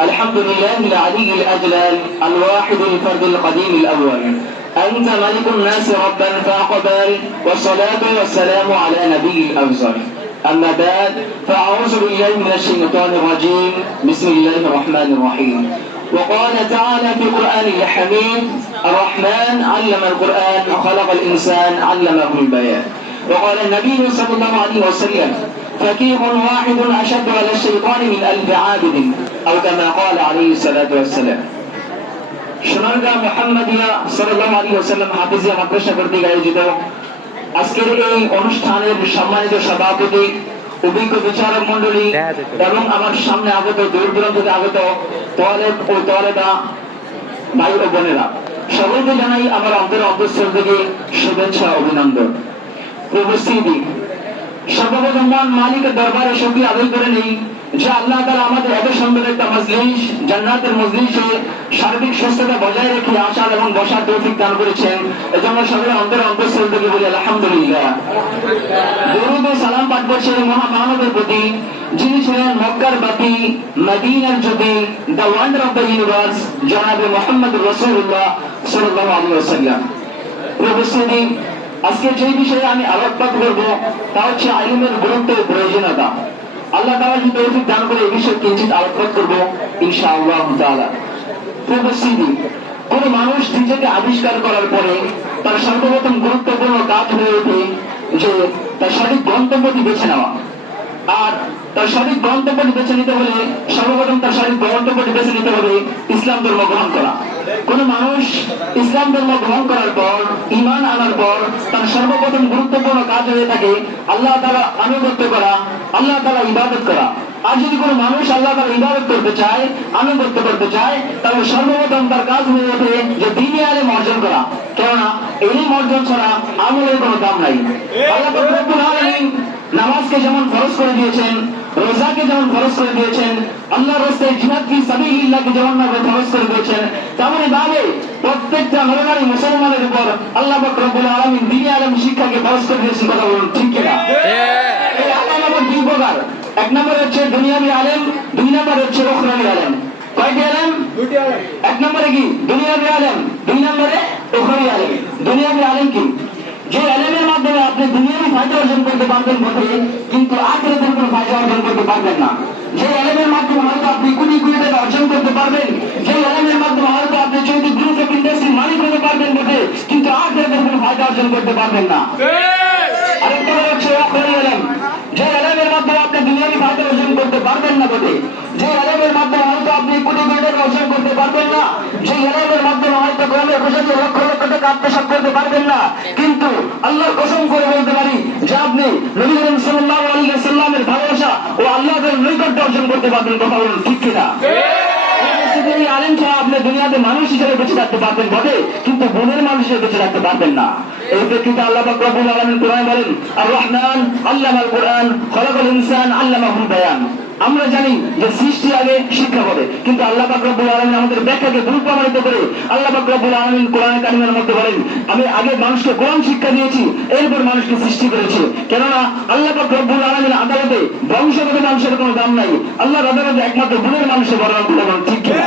الحمد لله العلي الأجلال الواحد الفرد القديم الأول أنت ملك الناس ربا فأقبل والصلاة والسلام على نبي الأفضل أما بعد فأعوذ بالله من الشيطان الرجيم بسم الله الرحمن الرحيم وقال تعالى في القرآن الحميد الرحمن علم القرآن خلق الإنسان علمه البيان وقال النبي صلى الله عليه وسلم فقيه واحد أشد على الشيطان من ألف عابد أو كما قال عليه الصلاة والسلام সোনারগাঁ মুহাম্মাদিয়া সাল্লাল্লাহু আলাইহি ওয়াসাল্লাম হাফিজিয়া মাদ্রাসা কর্তৃক আয়োজিত আজকের এই অনুষ্ঠানের সম্মানিত সভাপতি অভিজ্ঞ বিচারক মণ্ডলী এবং আমার সামনে আগত দূর দূরান্ত থেকে আগত তোয়ালেব ও তোয়ালেবা ভাই ও বোনেরা সকলকে জানাই আমার অন্তরের অন্তঃস্থল থেকে শুভেচ্ছা অভিনন্দন। উপস্থিতি সর্বপ্রথম মালিকের দরবারে শুকরিয়া আদায় করে নেই যে আল্লাহ তাআলা আমাদের এত সুন্দর একটা মজলিস জান্নাতের মজলিসে শারীরিক সুস্থতা বজায় রেখে আসার এবং বসার তৌফিক দান করেছেন। এজন্য সকলের অন্তরের অন্তঃস্থল থেকে বলি আলহামদুলিল্লাহ। দরুদ ও সালাম পাঠ করছি মহামানবের প্রতি যিনি ছিলেন মক্কার বাতি মদিনার জ্যোতি the wonder of the universe জনাবে মুহাম্মদুর রাসূলুল্লাহ সাল্লাল্লাহু আলাইহি ওয়াসাল্লাম। উপস্থিতি আজকে যে বিষয়ে আমি আলোকপাত করব তা হচ্ছে ইলমের গুরুত্ব ও প্রয়োজনীয়তা। আল্লাহ তাআলা যদি তৌফিক দান করে এই বিষয়ে কিঞ্চিত আলোকপাত করব ইনশাআল্লাহ তাআলা। উপস্থিতি কোন মানুষ নিজেকে আবিষ্কার করার পরে তার সর্বপ্রথম গুরুত্বপূর্ণ কাজ হয়ে ওঠে যে তার সঠিক গন্তব্যটি বেছে নেওয়া। আর তার সঠিক গন্তব্যটি বেছে নিতে হলে সর্বপ্রথম তার সঠিক গন্তব্যটি বেছে নিতে হবে ইসলাম ধর্ম গ্রহণ করা। কোন মানুষ ইসলাম ধর্ম গ্রহণ করার পর ঈমান আনার পর তার সর্বপ্রথম গুরুত্বপূর্ণ কাজ হয়ে থাকে আল্লাহ তাআলা আনুগত্য করা, আল্লাহ তাআলা ইবাদত করা। আর যদি কোনো মানুষ আল্লাহ তাআলা ইবাদত করতে চায়, আনুগত্য করতে চায়, তাহলে সর্বপ্রথম তার কাজ হয়ে ওঠে যে দ্বীনি ইলম অর্জন করা। কেননা ইলম অর্জন ছাড়া আমলের কোনো দাম নাই। আল্লাহ রব্বুল আলামিন নামাজকে যেমন ফরজ করে দিয়েছেন, রোজাকে যেমন ফরজ করে দিয়েছেন, আল্লাহর রাস্তায় জিহাদ ফি সাবিলিল্লাহকে যেমন ফরজ করে দিয়েছেন, তেমনি ভাবে প্রত্যেকটা নরনারী মুসলমানের উপর আল্লাহ পাক রব্বুল আলামিন দ্বীনি ইলম শিক্ষাকে ফরজ করে দিয়েছেন। কথা বলুন ঠিক কিনা? এই ইলম আবার দুই প্রকার। এক নম্বর হচ্ছে দুনিয়াবি ইলম, দুই নম্বর হচ্ছে উখরাবি ইলম। কয়টি ইলম? দুইটি ইলম। এক নম্বরে কি দুনিয়াবি ইলম, দুই নম্বরে উখরাবি ইলম। দুনিয়াবি ইলম কি? যে ইলমের মাধ্যমে আপনি দুনিয়াবি ফায়দা অর্জন করতে পারবেন বটে, কিন্তু আখিরাতের কোনো ফায়দা অর্জন করতে পারবেন না। যে ইলমের মাধ্যমে হয়তো আপনি কোটি কোটি টাকা অর্জন করতে পারবেন, যে ইলমের মাধ্যমে হয়তো আপনি 40 গ্রুপ অফ ইন্ডাস্ট্রির মালিক হতে পারবেন বটে, কিন্তু আখিরাতের কোনো ফায়দা অর্জন করতে পারবেন না। আরেকটা হচ্ছে উখরাবি ইলম। যে ইলমের মাধ্যমে আপনি দুনিয়াবি ফায়দা অর্জন করতে পারবেন না বটে, যে ইলমের মাধ্যমে হয়তো আপনি কোটি কোটি টাকা অর্জন করতে পারবেন না, যে ইলমের মাধ্যমে হয়তো গ্রামের প্রজাতি লক্ষ লক্ষ টাকা আত্মসাৎ করতে পারবেন না, কিন্তু আল্লাহর কসম করে বলতে পারি যে আপনি নবী করিম সাল্লাল্লাহু আলাইহি ওয়াসাল্লামের ভালোবাসা ও আল্লাহর নৈকট্য অর্জন করতে পারবেন। কথা বলুন ঠিক কিনা? এই আলেম ছাড়া আপনি দুনিয়াতে মানুষ হিসেবে বেঁচে থাকতে পারবেন বটে, কিন্তু গুণের মানুষ হিসেবে বেঁচে থাকতে পারবেন না। এই প্রেক্ষিতে আল্লাহ পাক রব্বুল আলামিন কোরআনে বলেন আর রহমান আল্লামাল কোরআন খলাকাল ইনসান আল্লামাহুল বায়ান। আমরা জানি যে সৃষ্টি আগে শিক্ষা করে, কিন্তু আল্লাহ পাক রব্বুল আলামিন আমাদের ব্যাখ্যাকে ভুল প্রমাণিত করে আল্লাহ পাক রব্বুল আলামিন কোরআনে কারিমের মধ্যে বলেন আমি আগে মানুষকে কোরআন শিক্ষা দিয়েছি, এরপর মানুষকে সৃষ্টি করেছি। কেননা আল্লাহ পাক রব্বুল আলামিনের আদালতে বংশগত মানুষের কোনো দাম নাই। আল্লাহর আদালতে একমাত্র গুণের মানুষের বড় দাম। ঠিক কিনা?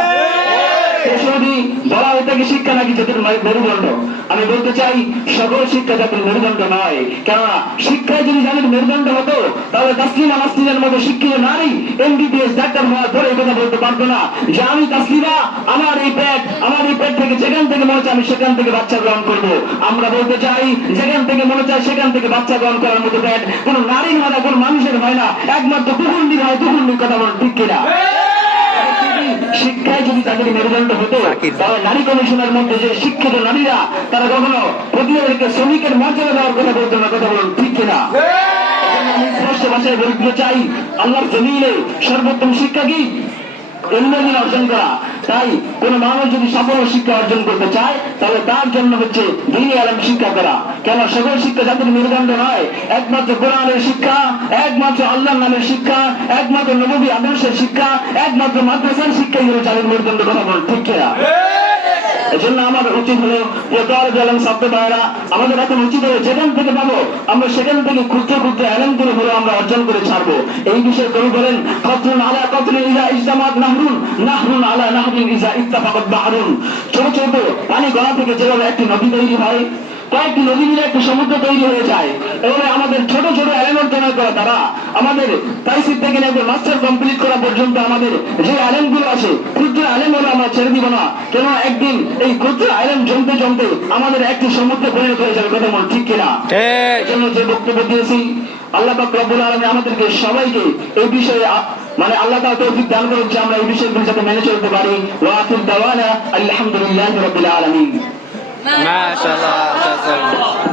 বলা এটাকে শিক্ষা নাকি জাতির মেরুদণ্ড? আমি বলতে চাই সকল শিক্ষা জাতির মেরুদণ্ড নয়। কেননা শিক্ষায় যদি জাতির মেরুদণ্ড হতো তাহলে তাসলিমা নাসরিনের মতো শিক্ষিত নারী এমবিবিএস ডাক্তার হওয়ার পরে এই কথা বলতে পারতো না যে আমি তাসলিমা আমার এই পেট থেকে যেখান থেকে মনে চাই আমি সেখান থেকে বাচ্চা গ্রহণ করবো। আমরা বলতে চাই যেখান থেকে মনে চাই সেখান থেকে বাচ্চা গ্রহণ করার মতো পেট কোন নারীর হয় না, কোন মানুষের হয় না, একমাত্র তুহুন্ডির হয়। তুহুন্ডির কথা বলেন ঠিক কিনা? শিক্ষায় যদি তাদের মেরুদণ্ড হতো তাহলে নারী কমিশনের মধ্যে যে শিক্ষিত নারীরা তারা কখনো প্রতিযোগীকে শ্রমিকের মর্যাদা দেওয়ার কথা বলতো না। কথা বলুন ঠিক কিনা? আমি স্পষ্ট ভাষায় বলতে চাই আল্লাহর জমিনে সর্বোত্তম শিক্ষা কি? ইলম অর্জন করা। তাই কোন মানুষ যদি সফল শিক্ষা অর্জন করতে চায় তাহলে তার জন্য হচ্ছে দ্বীনি ইলম শিক্ষা করা। কেন সকল শিক্ষা জাতির মেরুদণ্ড নয়। একমাত্র কোরআনের শিক্ষা, একমাত্র আল্লাহর নামের শিক্ষা, একমাত্র নববী আদর্শের শিক্ষা, একমাত্র মাদ্রাসার শিক্ষাই হলো জাতির মেরুদণ্ড। কথা বল ঠিক কিনা? এজন্য আমাদের উচিত হলো যে দরজ আলম ছাত্র ভাইরা আমাদের এখন উচিত হলো যেখান থেকে পাবো আমরা সেখান থেকে ক্ষুদ্র ক্ষুদ্র আলেমগুলো হলো আমরা অর্জন করে ছাড়বো। এই বিষয়ে কবি বলেন কতরুন আলা কতরুন ইজা ইজতামাত নাহরুন নাহরুন আলা নাহরিন ইজা ইত্তাফাকাত বাহরুন। ছোট ছোট পানি গড়া থেকে যেভাবে একটি নদী তৈরি হয়, কয়েকটি নদী মিলে একটি সমুদ্র তৈরি হয়ে যায়, এভাবে আমাদের ছোট ছোট আলেম অর্জন করা দ্বারা আমাদের তাইসির থেকে একবার মাস্টার কমপ্লিট করা পর্যন্ত আমাদের যে আলেমগুলো আছে ক্ষুদ্র আলেম হলো আমরা ছেড়ে দিব না। কেন একদিন এই ক্ষুদ্র আলেম জমতে জমতে আমাদের একটি সমুদ্রে পরিণত হয়ে যাবে, কথা বল ঠিক কিনা? এজন্য যে বক্তব্য দিয়েছি আল্লাহ পাক রব্বুল আলামিন আমাদেরকে সবাইকে এই বিষয়ে মানে আল্লাহ তাআলা তৌফিক দান করুন যে আমরা এই বিষয়গুলো যাতে মেনে চলতে পারি। ওয়া আখির দাওয়ানা আলহামদুলিল্লাহি রাব্বিল আলামিন। মাশাআল্লাহ।